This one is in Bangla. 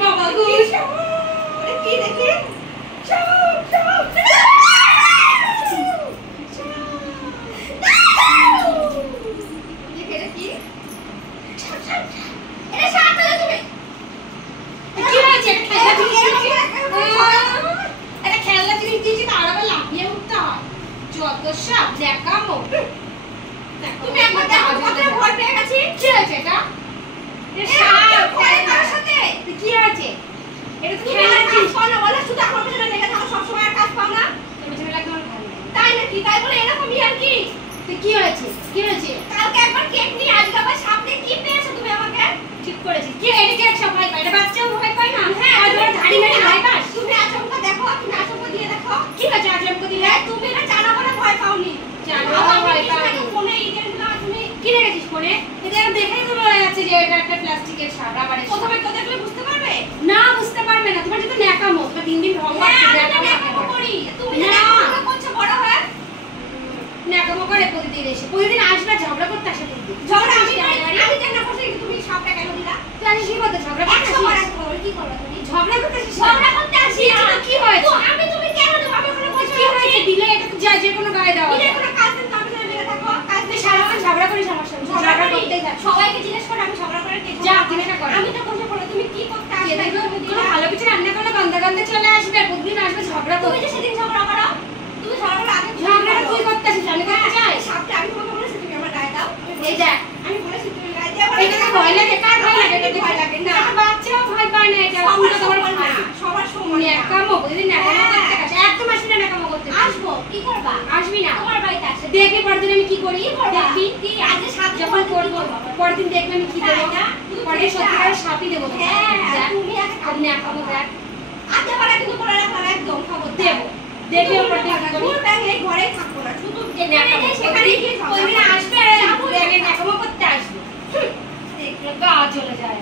বাবা গো কি দেখি খেলনা জিনিস দিয়েছি তার আবার লাফিয়ে উঠতে হয় যত সব দেখাবো তুমি একবার দেখো কত ভয় পেয়ে গেছি কি হয়েছে এটা কি আছে এটা তো খেলা জিনিস না বলে শুধু আমার পেছনে লেগে থাকো সব সময় কাজ পাও না তুমি যেটা লাগে আমার ভালো লাগে তাই নাকি তাই বলে এরকমই আর কি তো কি হয়েছে কালকে একবার কেক নিয়ে আজকে আবার সামনে কি পেয়েছো তুমি আমাকে ঠিক করেছি কি এটা কেক সব ভয় পায় এটা বাচ্চাও ভয় পায় না হ্যাঁ আর তোমার ধাড়ি মেরে ভয় পাস তুমি আচমকা দেখো তুমি আচমকা দিয়ে দেখো কি হয়েছে আচমকা দিলে তুমি না জানা বলে ভয় পাওনি জানা ভয় পাওনি ফোনে ইডেন্টগুলো তুমি কি রেখেছিস ফোনে এটা দেখেই তো মনে হচ্ছে যে এটা একটা প্লাস্টিকের রাবারের প্রথমে তো দেখলে বুঝতে পারবে না বুঝতে পারবে না তোমার যেটা ন্যাকামো তোমার দিন দিন রং বাড়ছে ন্যাকামো করি তুমি ন্যাকামো করছো বড় হয় ন্যাকামো করে প্রতিদিন আসবে ঝগড়া করতে আসে প্রতিদিন ঝগড়া আমি জানা করছি তুমি সবটা কেন দিলা তুই আসিস কি করতে ঝগড়া করতে কি করবে তুমি ঝগড়া করতে আসি কি হয়েছে আমি তুমি কেন দেব আমি কোনো কিছু কি হয়েছে দিলে এটা তো যে কোনো গায়ে দাও দিলে কোনো কাজ দিন আমি জানি লেগে থাকো কাজ দিন সারাক্ষণ ঝগড়া করি সমস্যা ঝগড়া করতেই থাক সবাইকে জিজ্ঞেস করে আমি ঝগড়া করে যা তুমি না করো আমি তো বসে পড়ে তুমি কি করতে আসবে কোনো ভালো কিছু রান্না করলে গন্ধ চলে আসবে প্রতিদিন আসবে ঝগড়া করতে তুমি যে সেদিন ঝগড়া করো তুমি ঝগড়া আগে ঝগড়া তুই করতে আসিস আমি করতে চাই সাথে আমি তোমাকে বলেছি তুমি আমার গায়ে দাও এই যা আমি বলেছি তুমি গায়ে দাও এটা ভয় লাগে কার ভয় লাগে এটা ভয় লাগে না বাচ্চাও ভয় পায় না এটা পুরো তোমার না সবার সমান ন্যাকামো প্রতিদিন ন্যাকামো করতে আসে একদম আসবি না ন্যাকামো করতে আসবো কি করবা আসবি না তোমার বাড়িতে আসে দেখবি পরদিন আমি কি করি দেখবি কি আজকে সাত যখন করব পরদিন দেখবি আমি কি দেব পরদিন সত্যিকারের সাপই দেব হ্যাঁ তুমি আগে ন্যাকামো দেখ আজকে বারে কিন্তু করে রাখা একদম খবর দেব দেখবি পরদিন পুরো ব্যাগ এই ঘরে থাকবো না শুধু ন্যাকামো সেখানে গিয়ে পরদিন আসবে আর ব্যাগে ন্যাকামো করতে আসবে দেখলে গা চলে যায়